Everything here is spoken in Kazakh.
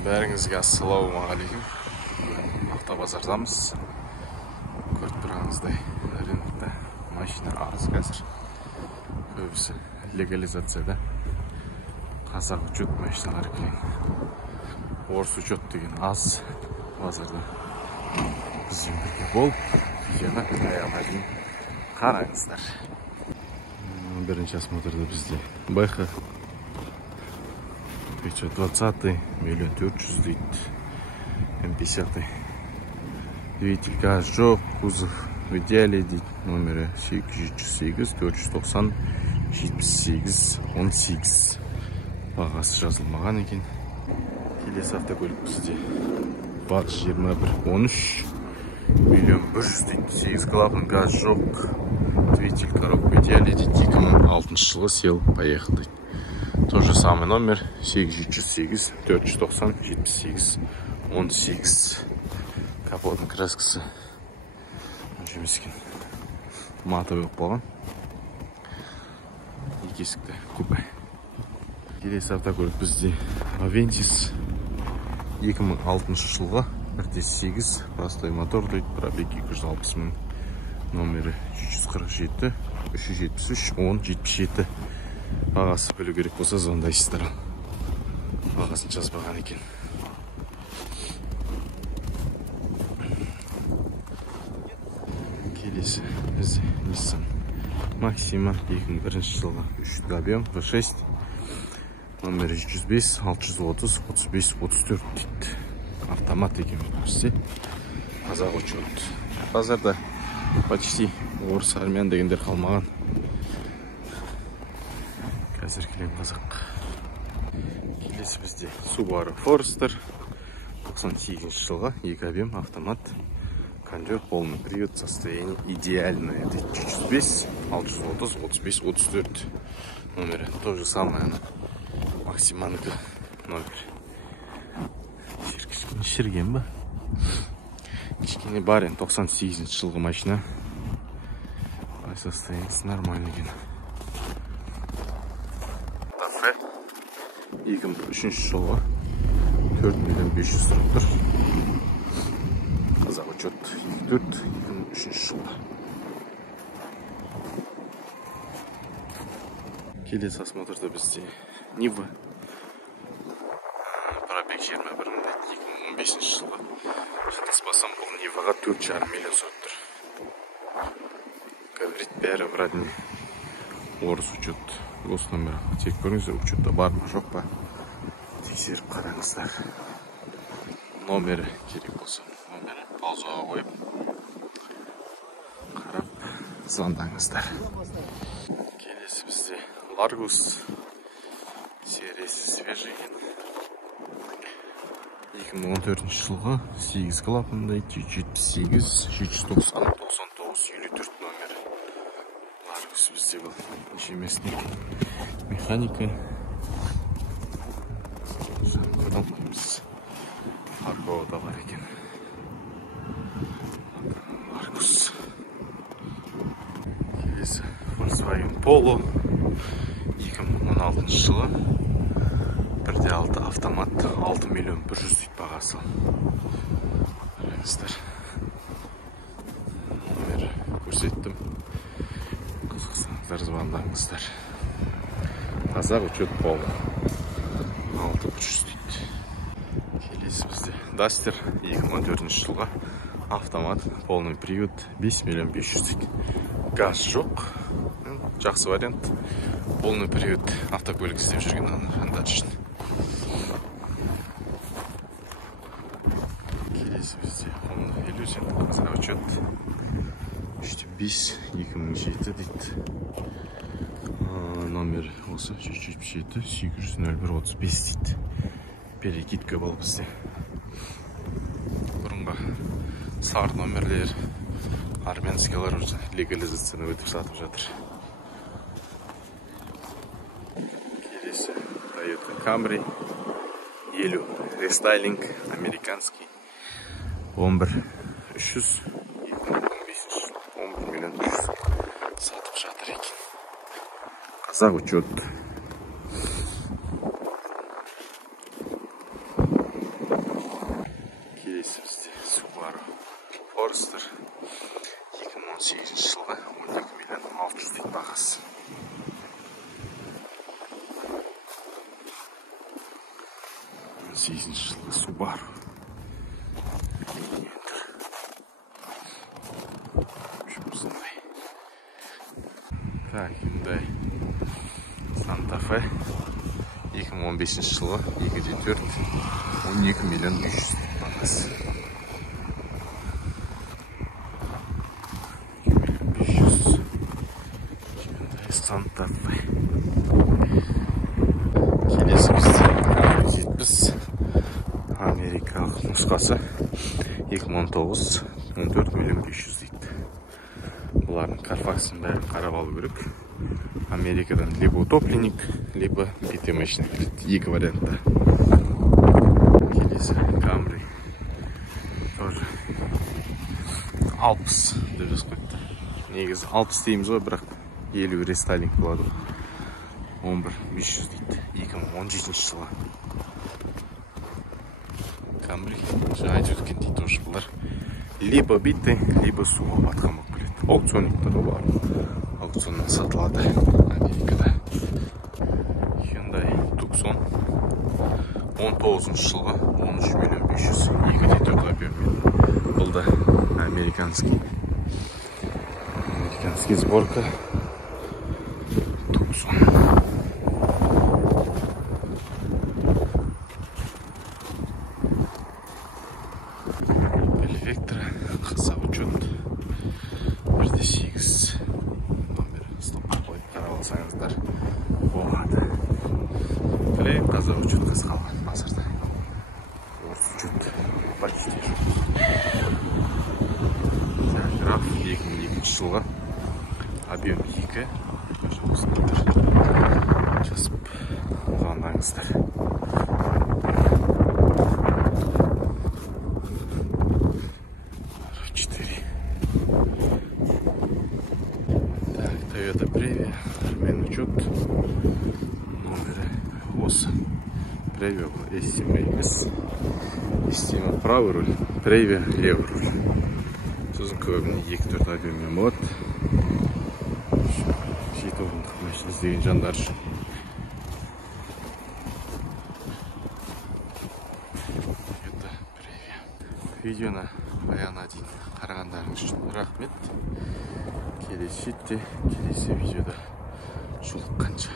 Бәріңізге ассалаумағалейкум. Автобазардамыз. Көріп тұрғаныңыздай рынокта машина аз қазір. Көбісі легализацияда. Қазақ учет машиналар келген. Орыс учет деген аз базарда. Бізбен бірге болып, видеоға аяғына дейін қараңыздар. Бірінші осмотрда бізде БХ 520 миллион 400 дейді. М50. Двигатель газ жоқ, кузов в идеале дейді. Номері 708 490 78 18. Бағасы жазылмаған екен. Келесі автокөлік бізде БАЗ 2113 миллион 100 дейді. 8 клапан, газ жоқ. Двигатель коробка в идеале дейді. 2006 жылы сел, поехал дейді. Тот же самый номер 708 490 78 18. Капотның краскасы жемескен. Матовый болған. Екі есікті купе. Келесі автокөлік бізде Avensis 2006 жылға 1.8 простой мотор дейді. Пробег 260 мың. Номері 347 373 10 77. Бағасы білу керек болса звондайсыздар. Бағасын жазбаған екен. Келесі бізде Nissan Maxima 2001 жылғы 3 объем V6. Номері 105 630 35 34 дейді. Автомат екен бізде. Қазақ учет. Базарда почти орыс армян дегендер қалмаған. Қазір келем қазақ. Келесі бізде Subaru Forester 98 жылға 2 объем автомат. Кондер, полный привод, состояние идеальное. 105 630 35 34. Номер то же самое. Максиманка номер. Шірген ба? Кішкене барен 98 жылғы машина. Состояние нормальный екен. 2003 жылғы 4 миллион 500 тұр. Қазақ учет 2003 жылғы. Келесі осмотрда бізде Нива. Пробег 21 мың дейді. 2015 жылғы. Шатаспасам бұл Ниваға 4,5 миллион тұр. Говорит, бәрі брадный. Орыс учет. Гос номер. Тек көріңіздер, учетта бар ма, жоқ па? Тексеріп қараңыздар. Номері керек болса. Номері паузаға қойып. Қарап, звондаңыздар. Келесі бізде Largus. Сериясы свежий. 2014 жылғы 8 клапандай 178 190 99 54 номері. Largus бізде бұл. Нешемесник. Механика. Қадалмаймыз. Арқауы да бар екен. Largus. Келесі Volkswagen Polo 2016 жылы 1.6 автомат 6 миллион 100 дейді бағасы. Қараңыздар. Номер көрсеттім. Қызықсаңыздар звондаңыздар. Қазақ учет Polo 6.300 дейді. Келесі бізде Duster 2014 жылға автомат полный привод 5 миллион 500 дейді. Газ жоқ. Жақсы вариант. Полный привод автокөлік істеп жүрген адамдар үшін. Келесі бізде Honda Illusion қазақ учет 3.5 2007 дейді. Номер осы 377 801 35 дейді. Перекидка бол бізде. Бұрынға сар номерлер армянскиялар легализацияны өтіп сатып жатыр. Келесі Toyota Camry елу рестайлинг американский 11 300 2015 11 миллион 300 сатып жатыр екен. Қазақ учет. келесі бізде Subaru Forester 2018 жылғы 12 миллион 600 дейді бағасы. Жылғы Subaru. Так, Hyundai Santa Fe 2015 жылы 2.4 12 миллион 500 бағасы. 500 Hyundai Santa Fe. Келесі бізде 70 америкалық нұсқасы 2019 14 миллион 500 дейді. Бұлардың Carfax'ын бәрін қарап алу керек. Америкадан либо утопленник, либо битемешник. Екі вариантта. Келесі Camry. Тоже Alps деп жазып қойыпты. Негізі Alps дейміз ғой, бірақ 50 рестайлинг болады. 11500 дейді. 2017 жылы. Camry. Жаңа айтып өткен дейді тоже бұлар. Либо биті, либо суға батқан болып келеді. Аукционниктер бар. Аукционнан сатылады Америкада. Hyundai Tucson 19 жылғы 13 миллион 500 2.4 объеммен. Бұл да американский сборка Tucson. Vectra қыса учет 1.8 номер стопқа қойып қарап алсаңыздар болады. Білейін қаза учет қыз қалған базарда. Орыс учет почти жоқ. Граф 2002 жылғы объем 2. Жазып звондаңыздар. Toyota Previa, мен учет номері осы. Previa бұл Estima емес. Estima правый руль, Previa левый руль. Сосын көбіне 2-4 объеммен болады. 7 орындық машина іздеген жандар үшін. Toyota Previa. Видеоны аяғына дейін қарағандарыңыз үшін рахмет. Келесі видеода жолыққанша.